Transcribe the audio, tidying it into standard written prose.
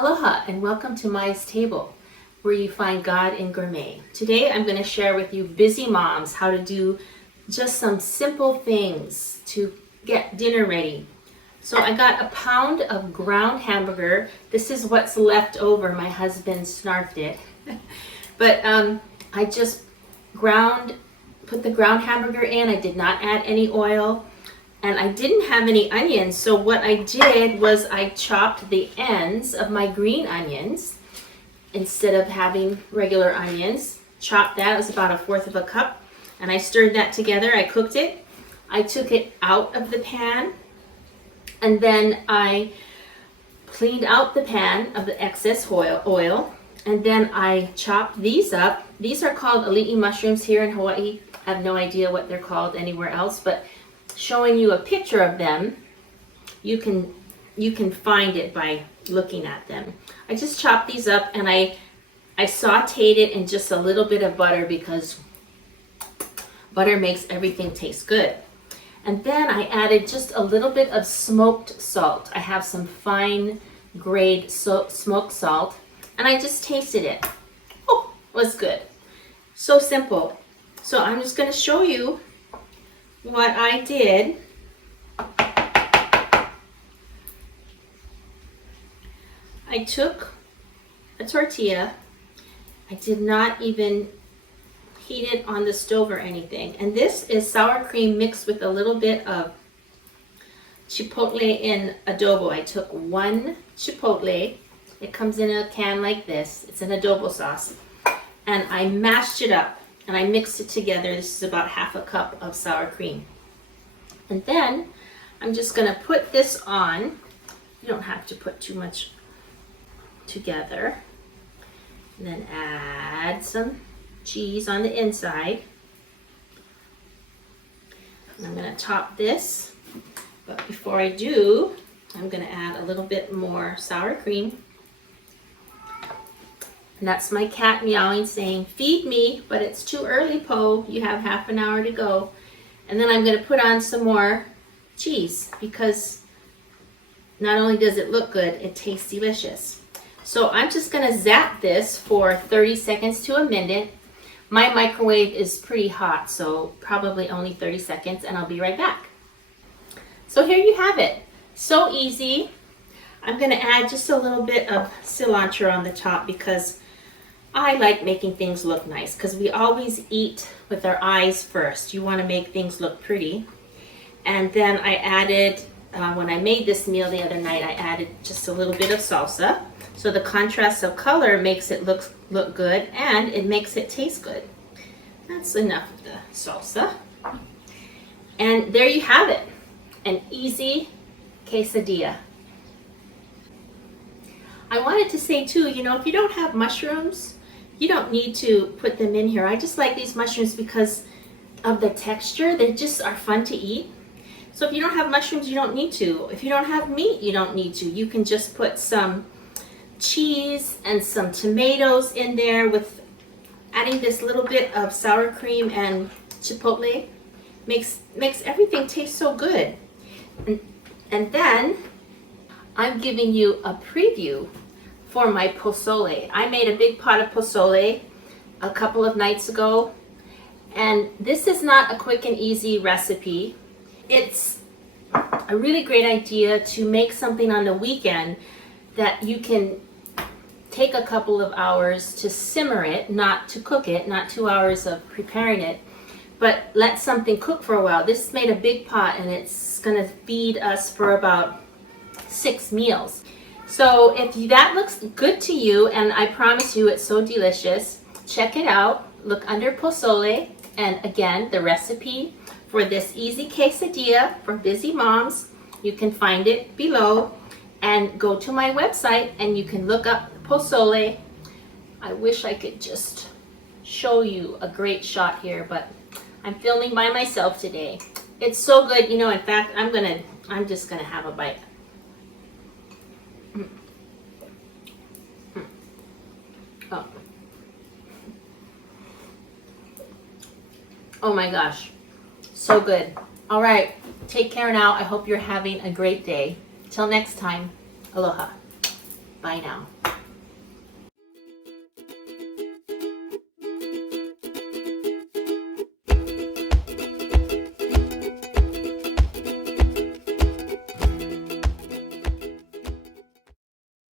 Aloha and welcome to Mai's Table, where you find God in gourmet. Today I'm going to share with you busy moms how to do just some simple things to get dinner ready. So I got a pound of ground hamburger. This is what's left over. My husband snarfed it. But I just put the ground hamburger in. I did not add any oil. And I didn't have any onions, so what I did was I chopped the ends of my green onions instead of having regular onions. Chopped that, it was about 1/4 cup, and I stirred that together. I cooked it. I took it out of the pan, and then I cleaned out the pan of the excess oil, and then I chopped these up. These are called ali'i mushrooms here in Hawaii. I have no idea what they're called anywhere else, but showing you a picture of them, you can find it by looking at them. I just chopped these up and I sauteed it in just a little bit of butter because butter makes everything taste good. And then I added just a little bit of smoked salt. I have some fine grade smoked salt and I just tasted it. Oh, it was good. So simple. So I'm just going to show you what I did. I took a tortilla. I did not even heat it on the stove or anything. And this is sour cream mixed with a little bit of chipotle in adobo. I took 1 chipotle. It comes in a can like this. It's an adobo sauce. And I mashed it up. And I mixed it together. This is about 1/2 cup of sour cream. And then I'm just going to put this on. You don't have to put too much together. And then add some cheese on the inside. And I'm going to top this. But before I do, I'm going to add a little bit more sour cream. And that's my cat meowing saying, "Feed me," but it's too early, Po. You have 1/2 an hour to go. And then I'm going to put on some more cheese because not only does it look good, it tastes delicious. So I'm just going to zap this for 30 seconds to a minute. My microwave is pretty hot, so probably only 30 seconds, and I'll be right back. So here you have it. So easy. I'm going to add just a little bit of cilantro on the top because I like making things look nice because we always eat with our eyes first. You want to make things look pretty. And then I added, when I made this meal the other night, I added just a little bit of salsa. So the contrast of color makes it look good and it makes it taste good. That's enough of the salsa. And there you have it, an easy quesadilla. I wanted to say too, if you don't have mushrooms, you don't need to put them in here. I just like these mushrooms because of the texture. They just are fun to eat. So if you don't have mushrooms, you don't need to. If you don't have meat, you don't need to. You can just put some cheese and some tomatoes in there with adding this little bit of sour cream and chipotle. Makes everything taste so good. And then I'm giving you a preview for my pozole. I made a big pot of pozole a couple of nights ago, and this is not a quick and easy recipe. It's a really great idea to make something on the weekend that you can take a couple of hours to simmer it, not to cook it, not 2 hours of preparing it, but let something cook for a while. This made a big pot and it's gonna feed us for about 6 meals. So if that looks good to you, and I promise you it's so delicious, check it out. Look under pozole, and again, the recipe for this easy quesadilla for busy moms, you can find it below, and go to my website and you can look up pozole. I wish I could just show you a great shot here, but I'm filming by myself today. It's so good, in fact, I'm just gonna have a bite. Oh. Oh my gosh, so good. All right, take care now. I hope you're having a great day. Till next time, aloha. Bye now.